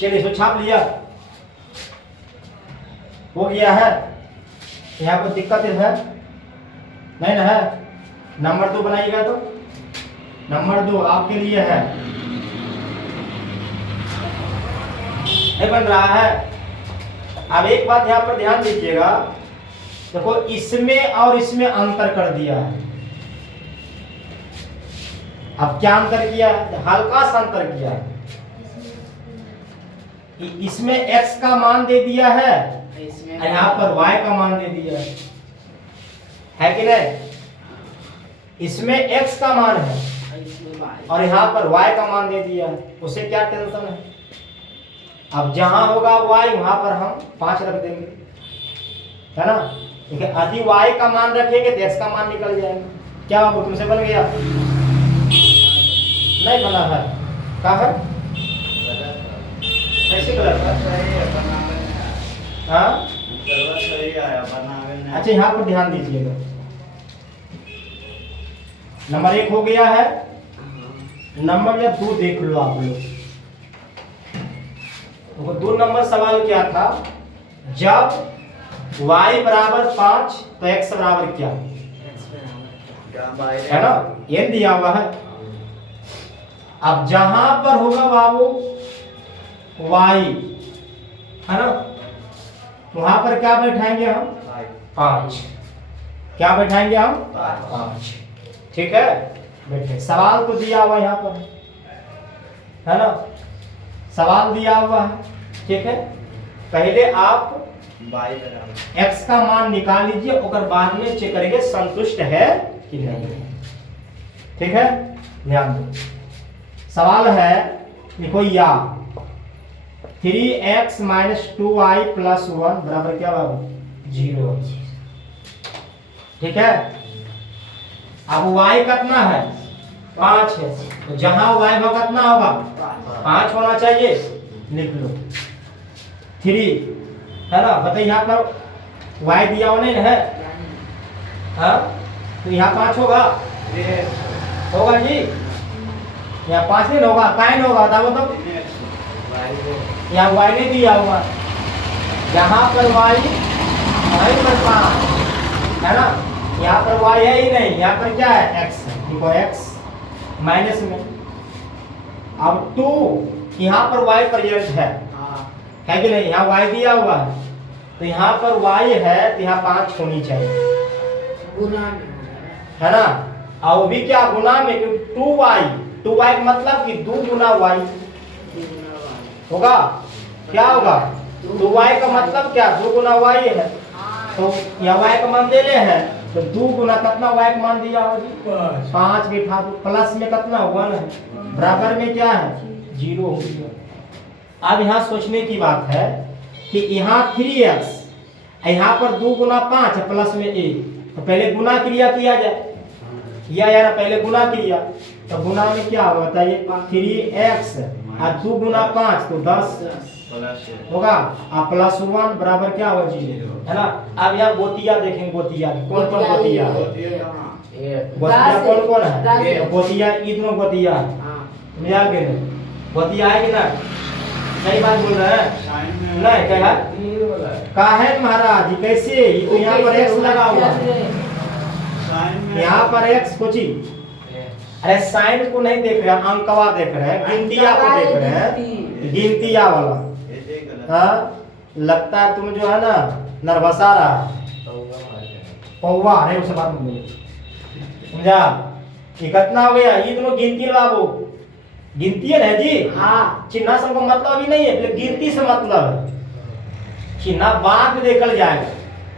चलिए इसको छाप लिया, हो गया है। यहाँ पर दिक्कत है नहीं ना है। नंबर 2 बनाइएगा तो नंबर 2 आपके लिए है, नहीं बन रहा है। अब एक बात यहाँ पर ध्यान दीजिएगा, देखो इसमें और इसमें अंतर कर दिया है। अब क्या अंतर किया है? हल्का सा अंतर किया है। इसमें x का मान दे दिया है, यहाँ पर y का मान दे दिया है कि नहीं? इसमें x का मान है और यहाँ पर y का मान दे दिया है, उसे क्या टेंशन है? अब जहां होगा y वहां पर हम 5 रख देंगे, है ना? देखिए यदि y का मान रखेंगे तो x का मान निकल जाएगा। क्या होगा? तुमसे बन गया? नहीं बना है, क्या है? कैसे गलत है? हाँ अच्छा यहाँ पर ध्यान दीजिएगा, नंबर 1 हो गया है। नंबर 2 देख लो आप लोग। तो 2 नंबर सवाल क्या था? जब y बराबर 5 तो x बराबर क्या है ना? ये दिया हुआ है। अब जहां पर होगा बाबू y, है ना, वहां पर क्या बैठाएंगे हम? 5। क्या बैठाएंगे हम? 5। ठीक है, बैठे। सवाल तो दिया हुआ यहाँ पर, है ना? सवाल दिया हुआ है, ठीक है। पहले आप x का मान निकाल लीजिए, और बाद में चेक करेंगे संतुष्ट है कि नहीं है। ठीक है, ध्यान दो। सवाल है, देखो या 3x - 2y + 1 बराबर क्या बाबू? 0। ठीक है, अब y कितना है? 5 है, तो जहां y हो कितना होगा? 5 होना चाहिए। लिख लो 3, है ना? बताइए यहाँ पर y दिया हुआ नहीं है, हाँ? तो यहाँ 5 होगा, होगा जी? यहाँ 5 नहीं होगा, काहे होगा? बताओ तो। यहाँ y नहीं दिया हुआ, यहाँ पर y पर 5 है ना? यहाँ पर y है ही नहीं, यहाँ पर क्या है? x है। देखो x माइनस में, अब 2 यहाँ पर y प्रेजेंट है कि नहीं? यहाँ y दिया हुआ है, तो यहाँ पर y है, तो यहाँ 5 होनी चाहिए, है ना? और वो भी क्या? गुना में, क्योंकि 2y का मतलब कि 2 गुना y होगा। क्या होगा? 2y का मतलब क्या? 2 गुना y है, तो यहाँ y का मान दे ले है, तो 2 गुना कितना y का मान दिया होगी? 5 बिठा दो, प्लस में कितना? 1 है, बराबर में क्या है? 0 हो गया। अब यहाँ सोचने की बात है कि यहाँ 3x, यहाँ पर 2 गुना 5 है, प्लस में 1, तो पहले गुना क्रिया किया जाए, या यार पहले गुना किया, तो गुना में क्या होगा बताइए? 3x और 2 गुना 5 तो 10 होगा, और +1 बराबर क्या होगा? 0, है ना? अब यहाँ गोतिया देखेंगे, गोतिया कौन कौन? गोतिया कौन कौन है? गोतिया, इतनों गोतिया गोतिया है कि ना? सही बात बोल रहे हैं? नहीं क्या है महाराज? कैसे? तो यहाँ पर x लगा हुआ, यहाँ पर x कोची? अरे साइन को नहीं देख रहे, अंकवा देख रहे हैं, गिनतिया को देख रहे हैं, गिनतिया वाला। हाँ, लगता है तुम जो है ना नरभसा रहा पौवा है, उसे बात नहीं समझा? कितना हो गया? ये दोनों गिनती बाबू, गिनती है ना जी? हाँ, चिन्ह से हमको मतलब भी नहीं है, गिनती से मतलब है। चिन्ह बाद में देखल जाएगा,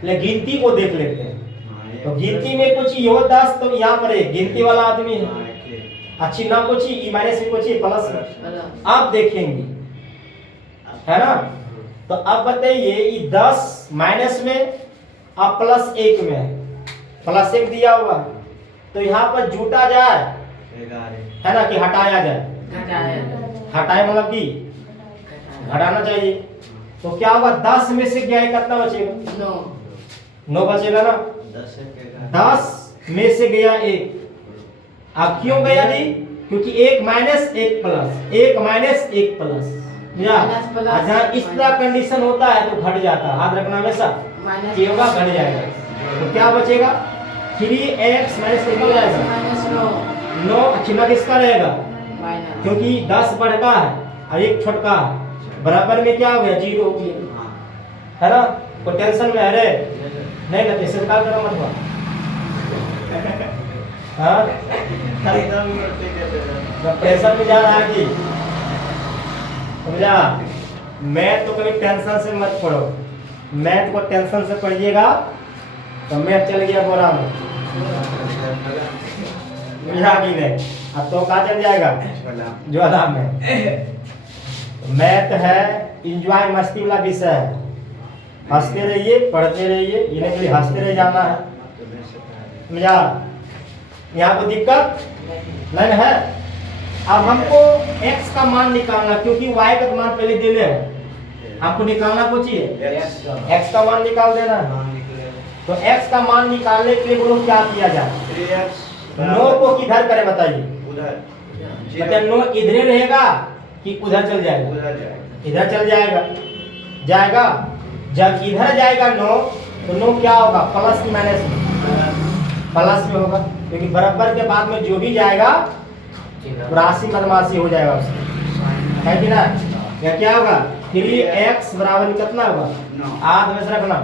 लेकिन गिनती को देख लेते हैं। तो गिनती में कुछ ये 10, तो यहाँ पर गिनती वाला आदमी है, अच्छी ना कुछ ही माइनस में कुछ ही प्लस। अब देखेंगे, है ना? तो अब बताइए, ये 10 माइनस में अब +1 में, +1 दिया हुआ है, तो यहाँ पर जुटा जाए, है ना, कि हटाया जाए? हटाए मतलब कि घटाना चाहिए। तो क्या होगा? 10 में से क्या है, कितना बचेगा? 9 बचेगा ना? 10 में से गया 1। अब क्यों गया जी? क्योंकि 1 - 1 +, 1 - 1 +, या जहाँ इस तरह कंडीशन होता है तो घट जाता है, याद रखना हमेशा ये होगा घट जाएगा। तो क्या बचेगा 3x माइनस निकल जाएगा 9 चिन्ह किसका रहेगा क्योंकि 10 बड़का है और एक छोटका है, बराबर में क्या हो गया 0 हो गया, है ना। कोई टेंशन में है रे नहीं ना इसे क्या करो मत हुआ हाँ प्रेशर में जा रहा है कि समझा। मैथ तो कभी टेंशन से मत पढ़ो, मैथ को टेंशन से पढ़िएगा तो मैथ चल गया बोरा में, बुझा कि नहीं। अब तो कहाँ चल जाएगा ज्वाला में। मैथ है इंजॉय मस्ती वाला विषय है, हंसते रहिए पढ़ते रहिए, ये नहीं हंसते रह जाना है, समझा। यहाँ तो दिक्कत नहीं है। अब हमको x का मान निकालना, क्योंकि y का मान पहले दे ले हमको निकालना कुछ ही है, x का मान निकाल देना है। तो x का मान निकालने के लिए बोलो क्या किया जाए, 9 को किधर करें बताइए, मतलब 9 इधर रहेगा कि उधर चल जाएगा, इधर चल जाएगा। जब इधर जाएगा 9 तो 9 क्या होगा प्लस की माइनस में, प्लस में होगा, क्योंकि बराबर के बाद में जो भी जाएगा राशि बदमाशी हो जाएगा उससे, है कि ना। या क्या होगा 3x बराबर कितना होगा आध में से रखना,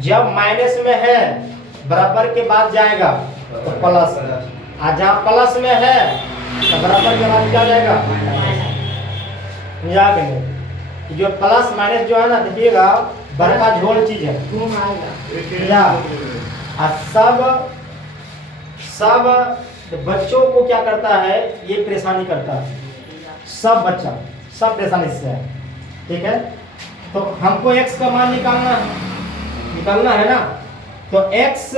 जब माइनस में है बराबर के बाद जाएगा तो प्लस, और जहाँ प्लस में है तो बराबर के बाद क्या जाएगा याद नहीं। जो प्लस माइनस जो है ना देखिएगा बड़ा झोल चीज है या सब बच्चों को क्या करता है ये परेशानी करता है, सब बच्चा सब परेशानी से है, ठीक है। तो हमको x का मान निकालना है ना, तो x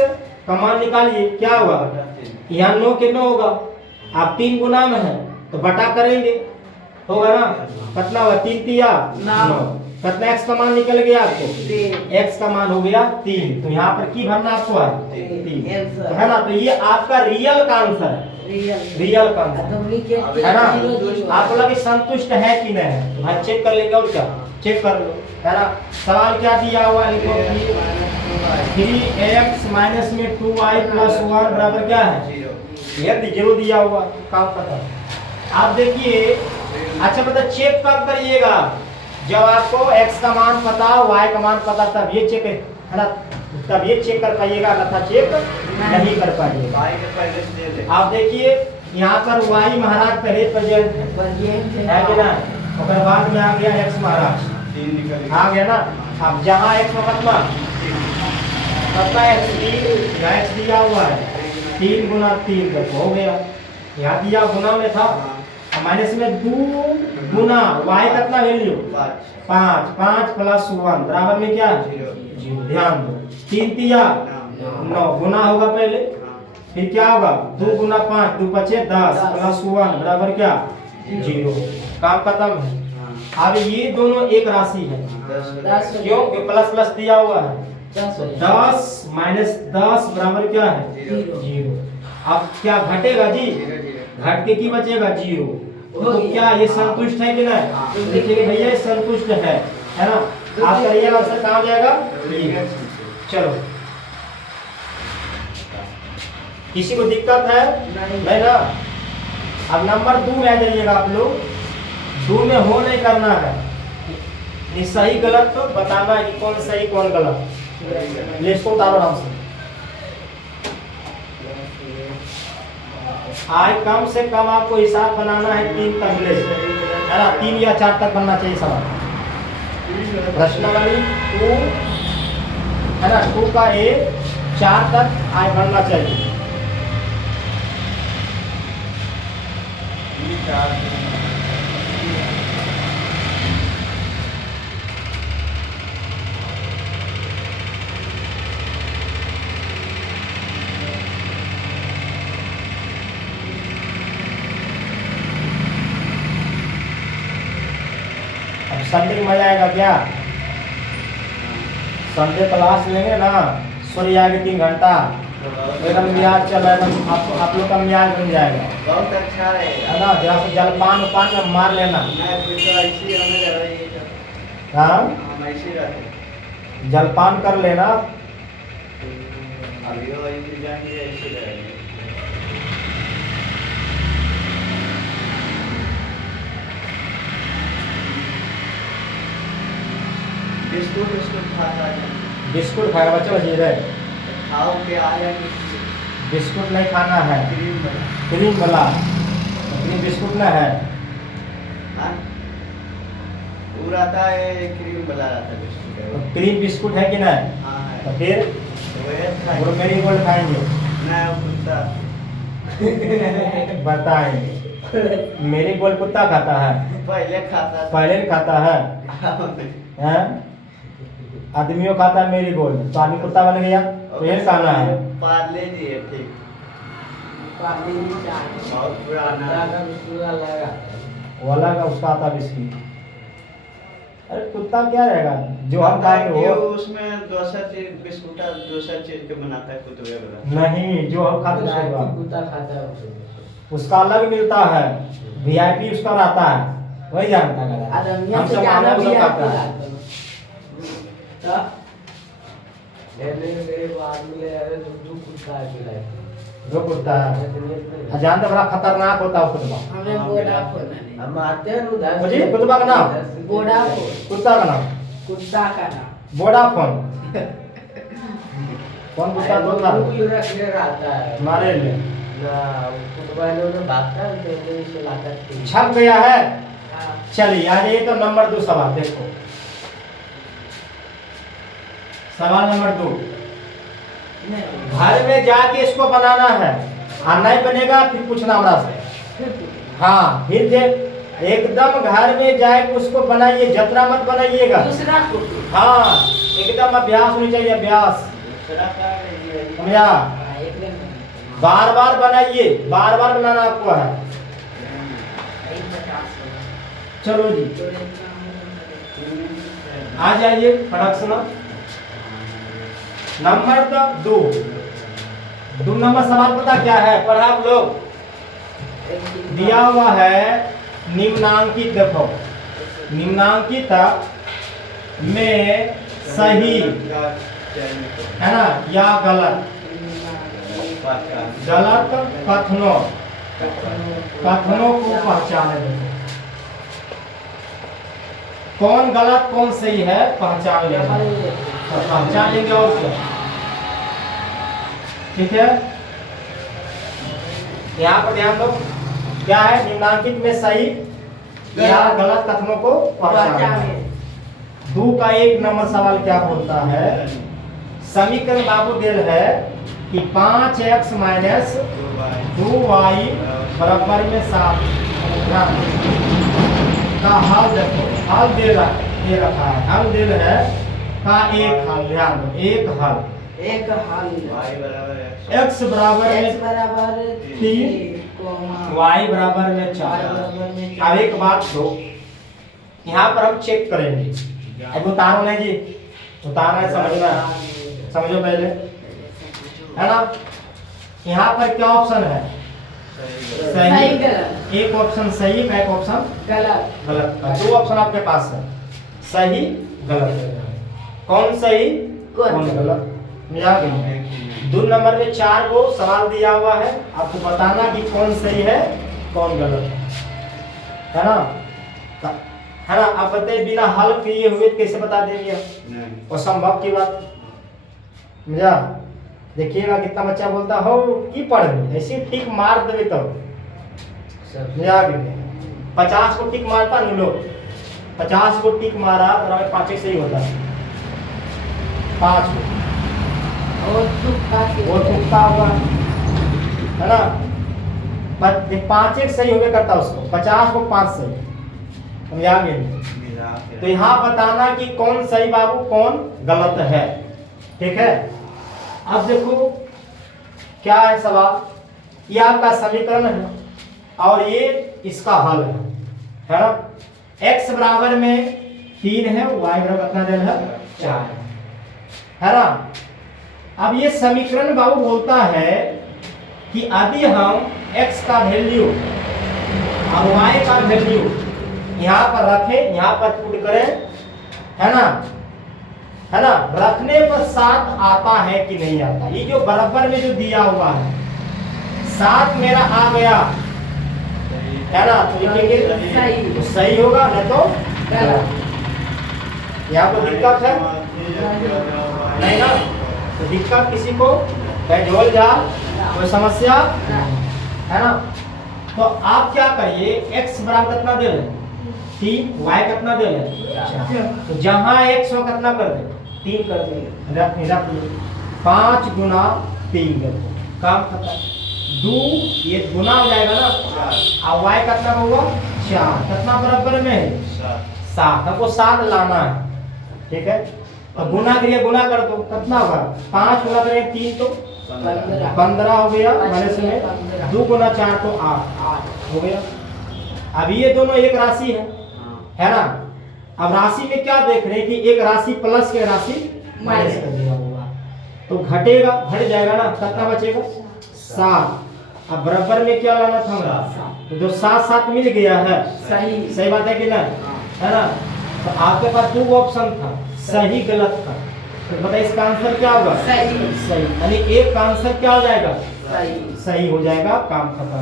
का मान निकालिए, क्या होगा यहाँ 9 के 9 होगा, आप 3 गुना में है तो बटा करेंगे, होगा ना, कितना होगा 3 तिया 9, कितना x का मान निकल गया आपको, x का मान हो गया 3, तो यहाँ पर की भरना आपको है 3, तो है ना। तो ये आपका रियल का आंसर है, रियल का आंसर है ना। आप लोग संतुष्ट है कि नहीं है, तो भाई चेक कर लेंगे, और क्या चेक कर लो, है ना। सवाल क्या दिया हुआ है लिखो, 3x माइनस में 2y प्लस 1 बराबर क्या है, ये 0 दिया हुआ, काम पता। आप देखिए अच्छा पता चेक कब करिएगा, जब आपको x का मान पता y का मान पता तब ये चेक है ना, तब ये चेक कर पाइएगा, अन्यथा चेक नहीं कर पाइएगा। आप देखिए यहाँ पर y महाराज पहले प्रेजेंट है कि ना, और बाद में आ गया x महाराज आ गया ना। अब जहाँ x का मतलब x दिया हुआ है 3 गुना 3 तक हो गया, यहाँ दिया गुना में था, माइनस में 2 गुना y कितना वैल्यू 5 प्लस 1 बराबर में क्या 0, ध्यान दो 3 तिया 9 गुना होगा पहले, फिर क्या होगा 2 गुना 5 2 5 10 प्लस 1 बराबर क्या 0, काम खत्म है। अब ये दोनों एक राशि है, क्यों कि प्लस प्लस दिया हुआ है, 10 माइनस 10 बराबर क्या है 0। अब क्या घटेगा जी, घट के की बचेगा 0, तो क्या ये संतुष्ट है कि नहीं, देखिए भैया संतुष्ट है ना। आपका रियल आंसर कहाँ जाएगा, चलो किसी को दिक्कत है नहीं ना। अब नंबर 2 में आ जाइएगा आप लोग, 2 में हो नहीं करना है, ये सही गलत तो बताना है कि कौन सही कौन गलत, लिस्ट को उतारो आराम से। आज कम से कम आपको हिसाब बनाना है 3 तक ले, है ना, 3 या 4 तक बनना चाहिए सवाल। प्रश्नावली 2 है ना, 2 का A 4 तक आज बनना चाहिए। संडे में मजा आएगा क्या, संडे क्लास लेंगे ना, सूर्य आगे 3 घंटा एकदम मियाज चल एकदम आप लोग का मियाज बन जाएगा। बहुत अच्छा रहेगा है ना, जरा सा जलपान उपान में मार लेना। नहीं फिर तो ऐसे ही हमें लग रही है हाँ, हम ऐसे ही रहते जलपान कर लेना। अभी वो ऐसे जाएंगे ऐसे रहेंगे। बिस्कुट बिस्कुट खाता है बिस्कुट खाएगा बच्चा बची रहे। खाओ के आ जाएंगे बिस्कुट नहीं खाना है, क्रीम वाला क्रीम वाला क्रीम बिस्कुट ना है। हाँ पूरा आता है क्रीम वाला रहता है बिस्कुट है वो। क्रीम बिस्कुट है कि नहीं? हाँ है तो फिर तो वही अच्छा वो है मेरी गोल्ड खाएंगे। ना वो कुत्ता बताएं, मेरी गोल्ड कुत्ता खाता है? पहले खाता था पहले नहीं खाता है। हैं? आदमियों खाता है मेरी गोल्ड, तो आदमी कुत्ता बन गया, तो ये खाना है। पार्ले जी है ठीक बहुत पुराना वो अलग है, उसका आता बिस्किट। अरे कुत्ता क्या रहेगा जो हम खाएंगे कि वो? उसमें दूसरा चीज बिस्कुट दूसरा चीज के बनाता है कुत्ते वाला नहीं, जो हम खाते हैं उसका। कुत्ता खाता है उसका अलग मिलता है, वीआईपी उसका रहता है, वही जानता है। आदमिया हम से सब ज्यादा मानव भी सब खाता है। जो कुत्ता है जानते बड़ा खतरनाक होता है कुत्ता। हमें वोडाफोन है हम आते हैं उधर मुझे कुत्ता का नाम, वोडाफोन कुत्ता का नाम कुत्ता का नाम वोडाफोन। कौन कुत्ता दो था रखने रहता है हमारे लिए? ना कुत्ता ने भागता है तो इसे लाता है छप गया है। हाँ। चलिए आ जाइए तो नंबर 2 सवाल देखो। सवाल नंबर 2, नहीं घर में जाके इसको बनाना है और नहीं बनेगा फिर पूछना हमरा से। हाँ फिर जे एकदम घर में जाए उसको बनाइए, जतरा मत बनाइएगा। दूसरा कुत्ता हाँ एकदम अभ्यास होनी चाहिए, अभ्यास दूसरा का ये समझा। एक दिन बार बार बनाइए, बार बार बनाना आपको है। 50 चलो जी तो आ जाइए फटक सुना। नंबर 2, 2 नंबर सवाल पता क्या है? पढ़ा आप लोग, दिया हुआ है निम्नांकित, देखो निम्नांकित में सही है ना या गलत, गलत कथनों को पहचाने। देखो कौन गलत कौन सही है पहचान लेना, पहचान लेंगे और क्या। ठीक है, यहाँ पर ध्यान दो क्या है, निम्नांकित में सही या गलत कथनों को पहचाने। 2 का 1 नंबर सवाल क्या बोलता है? समीकरण बाबू दिल है कि 5x माइनस 2y बराबर में 7 का हल देखो, हल दे रखा है, हल दिल है का एक हल, ध्यान दो एक हल, एक हल y बराबर है x बराबर x में बराबर 3 y बराबर में 4। अब एक बात दो, यहाँ पर हम चेक करेंगे। अब उतारो नहीं जी, उतारना है, समझना है, समझो पहले है ना। यहाँ पर क्या ऑप्शन है? सही गलत, एक ऑप्शन सही का, एक ऑप्शन गलत गलत का। 2 ऑप्शन आपके पास है, सही गलत। कौन सही कौन गलत? याद है 2 नंबर में 4 को सवाल दिया हुआ है, आपको बताना कि कौन सही है कौन गलत है ना। है ना, आप बताइए बिना हल किए हुए कैसे बता देंगे नहीं और संभव की बात समझा। देखिएगा कितना बच्चा बोलता हो की पढ़ ऐसे टिक मार देवे तो समझा गए। 50 को टिक मारता नहीं लोग, 50 को टिक मारा तो 5 सही होता है, 5 को और तुक्का से वो तुक्का हुआ है ना। 5 एक सही होगा करता उसको, 50 को 5 सही, समझा गए। मिला तो यहाँ बताना कि कौन सही बाबू कौन गलत है। ठीक है, अब देखो क्या है सवाल, ये आपका समीकरण है और ये इसका हल है ना। x बराबर में 3 है, y बराबर कितना देना है 4 है ना। अब ये समीकरण बाबू बोलता है कि यदि हम x का वैल्यू और y का वैल्यू यहाँ पर रखें, यहाँ पर पुट करें, है ना, रखने पर 7 आता है कि नहीं आता। ये जो बराबर में जो दिया हुआ है 7 मेरा आ गया, है ना, तो लिखेंगे सही। तो सही होगा, नहीं तो गलत। यहाँ पर दिक्कत है नहीं ना, तो दिक्कत किसी को झोल जा कोई समस्या है ना। तो आप क्या करिए, x बराबर कितना दे रहे 3, y कितना दे रहे, तो जहां x हो कितना कर दे 3 कर दे, रख 5 गुना 3 कर दो, काम खत्म। 2 ये गुना हो जाएगा ना, और y कितना होगा 4, कितना बराबर में है 7, हमको 7 लाना है, ठीक है। तो गुना करिए, गुना कर दो, कितना होगा 5 गुना करेंगे 3 तो 15 हो गया, माइनस में 2 गुना 4 तो 8 हो गया। अब ये दोनों एक राशि है ना। अब राशि में क्या देख रहे हैं कि एक राशि प्लस के राशि माइनस कर दिया होगा, तो घटेगा, घट जाएगा ना, कितना बचेगा 7। अब बराबर में क्या लाना था हमारा, तो जो 7 मिल गया है, सही बात है कि ना, है ना। तो आपके पास 2 ऑप्शन था, सही गलत था, तो बताइए इसका आंसर क्या होगा सही, यानी एक का आंसर क्या हो जाएगा सही हो जाएगा, काम खत्म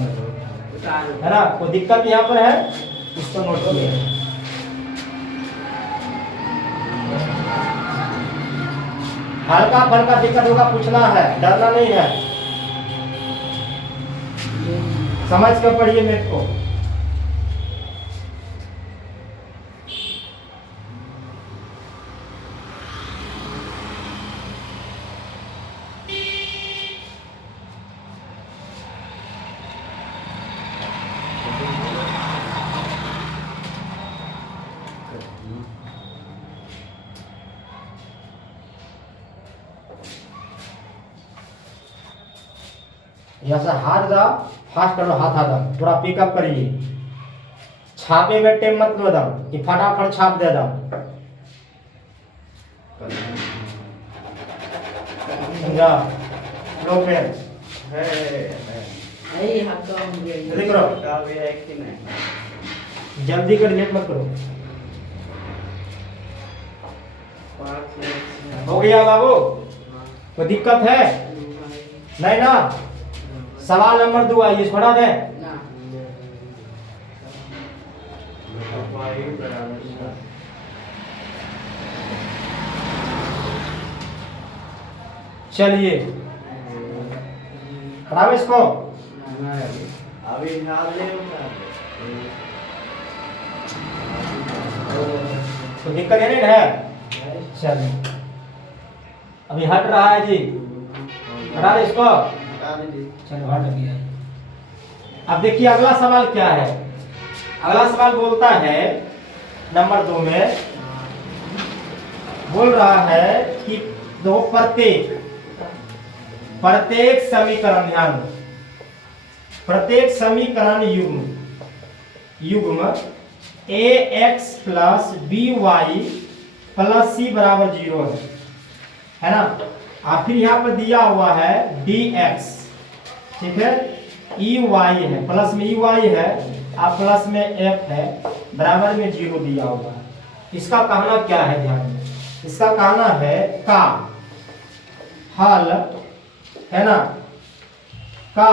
है ना। कोई दिक्कत यहाँ पर है, इसको नोट किए। हल्का फल्का दिक्कत होगा, पूछना है, डरना नहीं है, समझ कर पढ़िए मेरे को। यहाँ से हाथ दा, फास्ट करो, हाथ आधा पूरा पिकअप करिए, छापे में टेम मत लो दम कि फटाफट छाप दे दम, समझा लो पेन जल्दी करो, जल्दी कर, लेट मत करो। हो गया बाबू, कोई दिक्कत है नहीं ना। सवाल नंबर 2 आइए, छोड़ा दे। चलिए खराब इसको, अभी तो दिक्कत है नहीं है। चलिए अभी हट रहा है जी, हटा दे इसको, चलो हट गया। अब देखिए अगला सवाल क्या है। अगला सवाल बोलता है नंबर 2 में बोल रहा है कि दो प्रत्येक समीकरण, ध्यान दो, प्रत्येक समीकरण युग्म ax plus by plus c बराबर 0 है ना। और फिर यहाँ पर दिया हुआ है dx, ठीक है, ey है, प्लस में ey है और प्लस में f है, बराबर में 0 दिया हुआ है। इसका कहना क्या है, ध्यान में, इसका कहना है का हल, है ना, का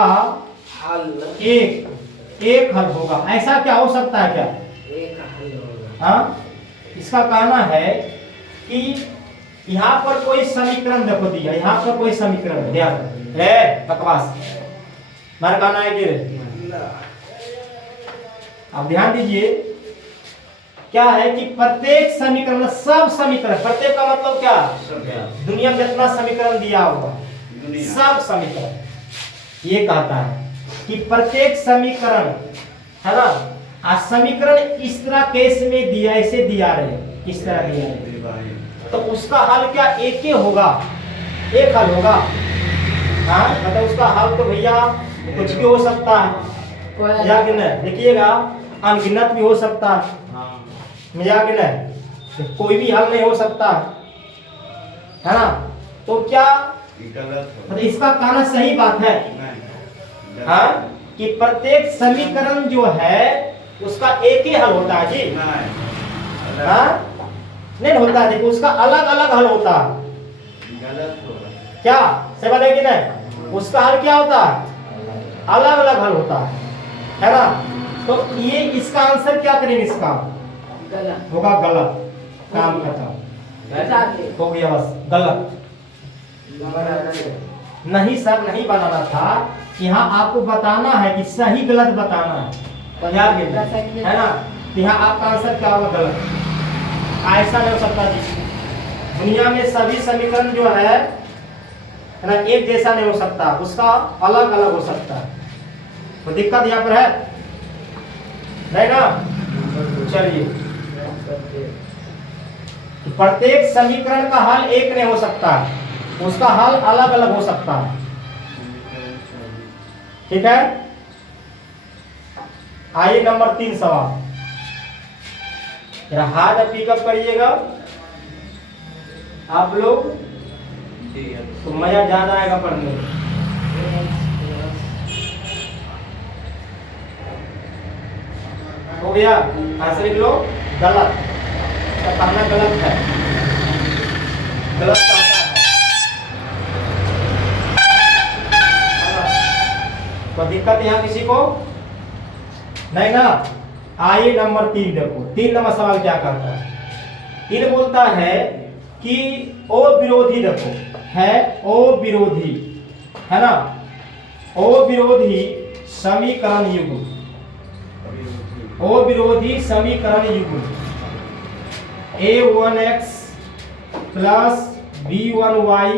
हल एक हल होगा। ऐसा क्या हो सकता है, क्या एक हल होगा। हाँ, इसका कहना है कि यहाँ पर कोई समीकरण देखो दिया, यहाँ पर कोई समीकरण, ध्यान है, बकवास मार कहना है कि अब ध्यान दीजिए क्या है कि प्रत्येक समीकरण, सब समीकरण, प्रत्येक का मतलब क्या, दुनिया में जितना समीकरण दिया हुआ सब समीकरण, ये कहता है कि प्रत्येक समीकरण, है ना, समीकरण इस तरह केस में दिया, ऐसे दिया रहे, इस तरह दिया रहे, तो उसका हल क्या एक ही होगा, एक हल होगा। हाँ मतलब उसका हल तो भैया कुछ भी हो सकता है, मजाक नहीं, देखिएगा अनगिनत भी हो सकता है, मजाक नहीं, कोई भी हल नहीं हो सकता है ना। तो क्या ये गलत हो तो इसका कहना सही बात है नहीं हाँ कि प्रत्येक समीकरण जो है उसका एक ही हल होता है जी नहीं हाँ नहीं होता है, देखो उसका अलग अलग हल होता है। गलत होगा क्या सही बात है कि नहीं? उसका हल क्या होता है? अलग अलग हल होता है ना? तो ये इसका आंसर क्या करेंगे? इसका गलत होगा गलत। काम खत्म हो गया, बस गलत। नहीं सर, नहीं बनाना था। यहाँ आपको बताना है कि सही गलत बताना है, याद है ना? यहाँ आपका आंसर क्या होगा? गलत। ऐसा नहीं हो सकता जी, दुनिया में सभी समीकरण जो है ना एक जैसा नहीं हो सकता, उसका अलग अलग हो सकता है। तो दिक्कत यहाँ पर है नहीं ना? चलिए, प्रत्येक समीकरण का हल एक नहीं हो सकता, उसका हल अलग अलग हो सकता है। ठीक है, आइए नंबर 3 सवाल। हाथ पिकअप करिएगा आप लोग, तो मजा ज्यादा आएगा पढ़ने में। हो गया? आंसर लिख लो। गलत का कहना गलत है, गलत कहता है। तो दिक्कत यहाँ किसी को नहीं ना? आइए नंबर 3 देखो। 3 नंबर सवाल क्या कहता है? 3 बोलता है कि ओ विरोधी, देखो है ओ विरोधी, है ना? ओ विरोधी समीकरण युग्म, ओ विरोधी समीकरण युग्म a1x प्लस b1y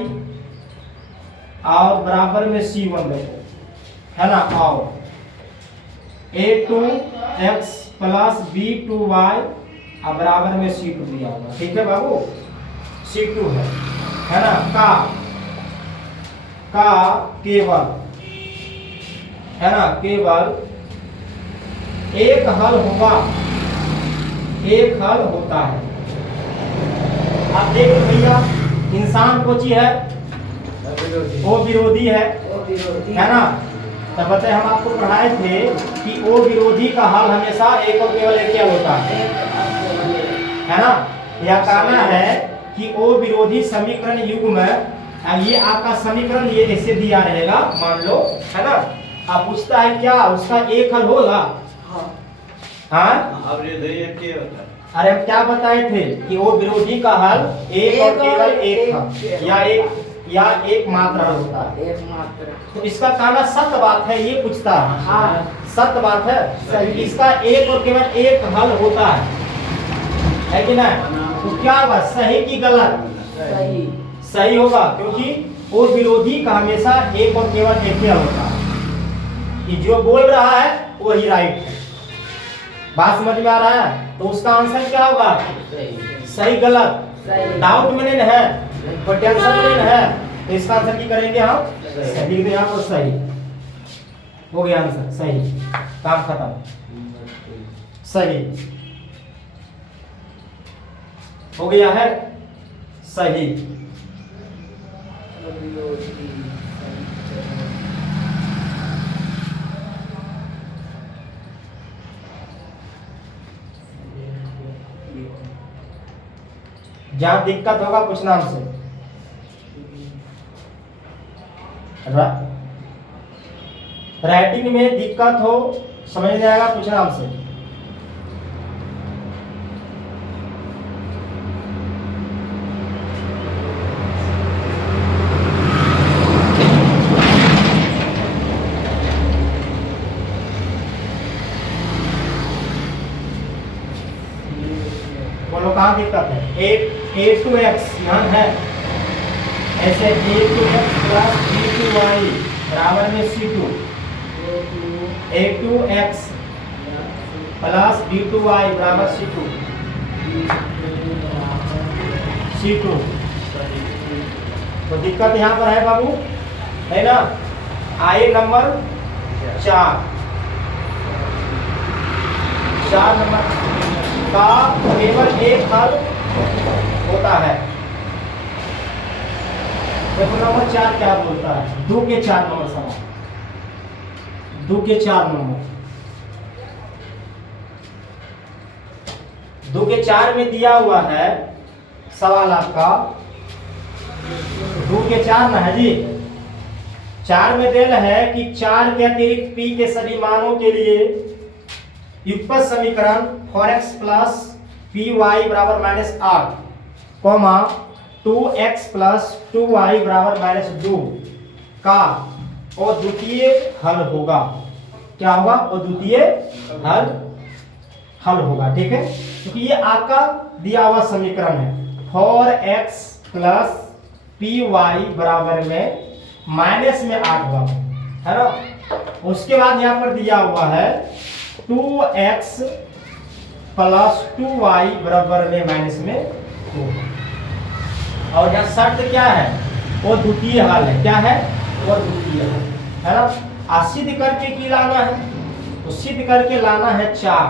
और बराबर में c1 देखो, है ना? और a2x प्लस b2y और बराबर में c2 दिया हुआ। ठीक है बाबू, c2 है ना? का केवल, है ना, केवल एक हल होगा, एक हल होता है। आप देख लो भैया, इंसान कोची है? वो विरोधी है ना? तब बताए हम आपको पढ़ाए थे कि ओ विरोधी का हल हमेशा एक और केवल एक हल होता है ना? यह कहना है कि ओ विरोधी समीकरण युग्म में, ये आपका समीकरण ये ऐसे दिया रहेगा, मान लो, है ना? आप पूछता है क्या उसका एक हल होगा? हाँ, अब ये क्या होता है? अरे हम क्या बताए थे कि वो विरोधी का हल एक और केवल एक था, या एक मात्र हल होता है। एक मात्र। तो इसका कहना सत्य बात है, ये पूछता है। हाँ, सत्य बात है, सही। इसका एक और केवल एक हल होता है कि नहीं? तो क्या होगा, सही की गलत? सही। सही होगा, क्योंकि वो विरोधी का हमेशा एक और केवल एक ही हल होता है। कि जो बोल रहा है वही राइट है। बात समझ में आ रहा है? तो उसका आंसर क्या होगा? सही गलत? सही। डाउट में नहीं है, कोई टेंशन नहीं है, तो इसका आंसर की करेंगे हम? सही। लिख यहाँ पर सही हो गया आंसर, सही। काम खत्म, सही हो गया है, सही। जहां दिक्कत होगा पूछना हमसे। राइटिंग में दिक्कत हो, समझ नहीं आएगा, पूछना हमसे। बोलो कहाँ दिक्कत है? a2x यहाँ है, ऐसे a2x प्लस b2y बराबर में c2, a2x प्लस b2y बराबर c2। तो दिक्कत यहाँ पर है बाबू, है ना? आइए नंबर 4 नंबर का केवल एक हल होता है। देखो नंबर 4 क्या बोलता है, 2 के 4 नंबर सवाल, 2 के 4 नंबर, 2 के 4 में दिया हुआ है सवाल आपका, 2 के 4 ना है जी, 4 में दिया है कि 4 के अतिरिक्त p के सभी मानों के लिए युगपत समीकरण 4x प्लस पी वाई बराबर -8 कॉमा 2x प्लस 2y बराबर -2 का अद्वितीय हल होगा। क्या होगा? अद्वितीय हल होगा। ठीक है, क्योंकि ये आपका दिया हुआ समीकरण है 4x प्लस पी वाई बराबर में माइनस में 8 होगा, है ना। उसके बाद यहाँ पर दिया हुआ है 2x प्लस 2y बराबर में माइनस में 2, और यहाँ शर्त क्या है? वो द्वितीय हल है। क्या है? वो द्वितीय हल है ना। सिद्ध करके की लाना है, तो सिद्ध करके लाना है 4,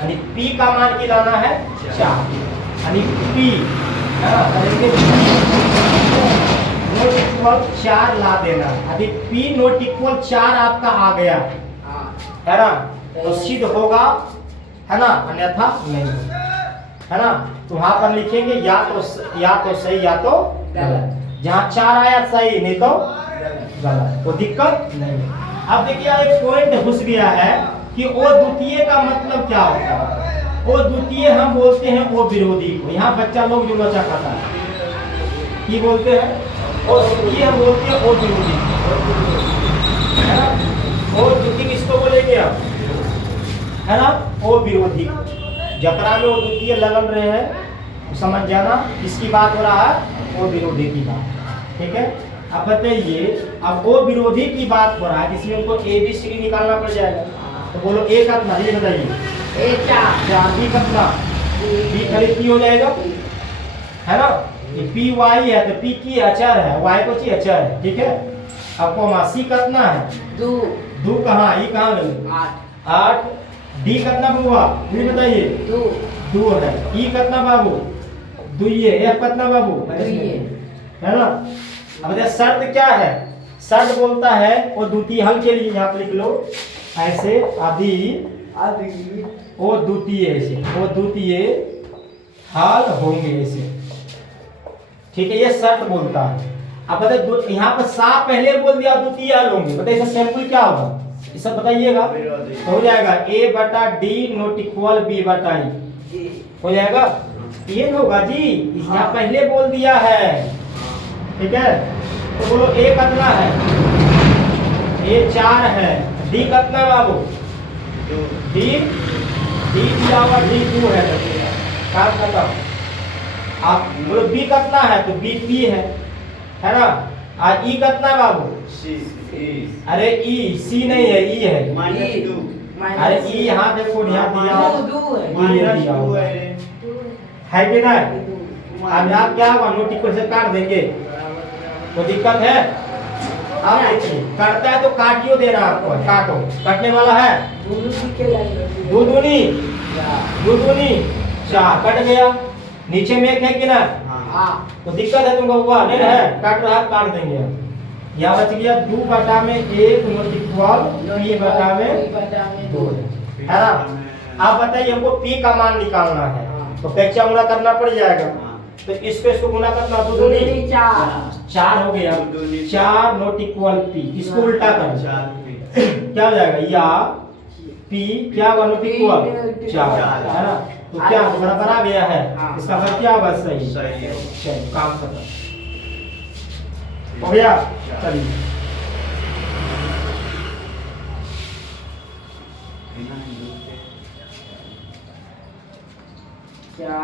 यानी p का मान की लाना है 4, यानी p है ना, नोट इक्वल 4 ला देना। अभी p नोट इक्वल 4 आपका आ गया है ना, तो सिद्ध होगा, है ना, अन्यथा नहीं, है ना। तो वहां पर लिखेंगे या तो सही या तो गलत। जहाँ 4 आया सही, नहीं तो गलत, तो दिक्कत नहीं। अब देखिए एक पॉइंट घुस गया है कि ओ द्वितीय का मतलब क्या होता है। ओ द्वितीय हम बोलते हैं ओ विरोधी को। यहाँ बच्चा लोग जो लोचा खाता है कि बोलते हैं ओ द्वितीय, हम बोलते हैं ओ विरोधी, है ना। ओ द्वितीय किसको बोलेंगे आप, है ना, ओ विरोधी। जकरा में वो द्वितीय लगन रहे हैं, समझ जाना किसकी बात हो रहा है, ओ विरोधी की बात। ठीक है, अब बताइए, अब ओ विरोधी की बात हो रहा है, इसमें उनको ABCD निकालना पड़ जाएगा। तो बोलो ए का कितना, ये बताइए। 4 बी का कितना, बी खाली p हो जाएगा, है ना। ये पी वाई है तो पी की अचर है, वाई को ची अचर है। ठीक है, अब कॉमा सी कितना है 2 कहाँ, ई कहाँ गई 8, डी कितना हुआ ये बताइए 2 है, ई कितना बाबू 2 है, एफ कितना बाबू है ना। अब देखिए शर्त क्या है, शर्त बोलता है वो द्वितीय हल के लिए यहाँ पे लिख लो ऐसे, आदि वो द्वितीय, ऐसे वो द्वितीय हल होंगे ऐसे। ठीक है, ये शर्त बोलता है। अब बताइए यहाँ पर सा पहले बोल दिया द्वितीय हल होंगे, बताइए इसका सैंपल क्या होगा, ये सब बताइएगा। तो हो जाएगा a बटा डी नोट इक्वल b बटा ई, हो जाएगा। ये होगा जी, यहाँ पहले बोल दिया है। ठीक है, तो बोलो a कितना है, a 4 है, d कितना बाबू d दिया हुआ d 2 है, काम खत्म। आप बोलो b कितना है, तो b p है ना। और e कितना बाबू, अरे ई सी नहीं है, ई है -2। अरे ई यहाँ देखो, यहाँ दिया है कि नहीं। अब यहाँ क्या होगा, नोटिफिकेशन से काट देंगे, तो दिक्कत है। आप देखिए काटता है तो काटियो देना आपको, काटो, काटने वाला है 2 दूनी 4 कट गया, नीचे में एक है कि ना, तो दिक्कत है तुमको, हुआ नहीं है, काट रहा है, काट देंगे। यहाँ बच गया 2 बटा में 1 नोट इक्वल p बटा में 2 है ना। आप बताइए हमको p का मान निकालना है, तो कैसे गुना करना पड़ जाएगा, तो इसको गुना करना 2 दूनी 4 हो गया, 4 नोट इक्वल p, इसको उल्टा कर क्या हो जाएगा, या p क्या होगा नोट इक्वल 4 है ना। तो क्या बराबर आ गया है, इसका मतलब क्या होगा, सही। चलिए काम खत्म हो गया। चलिए क्या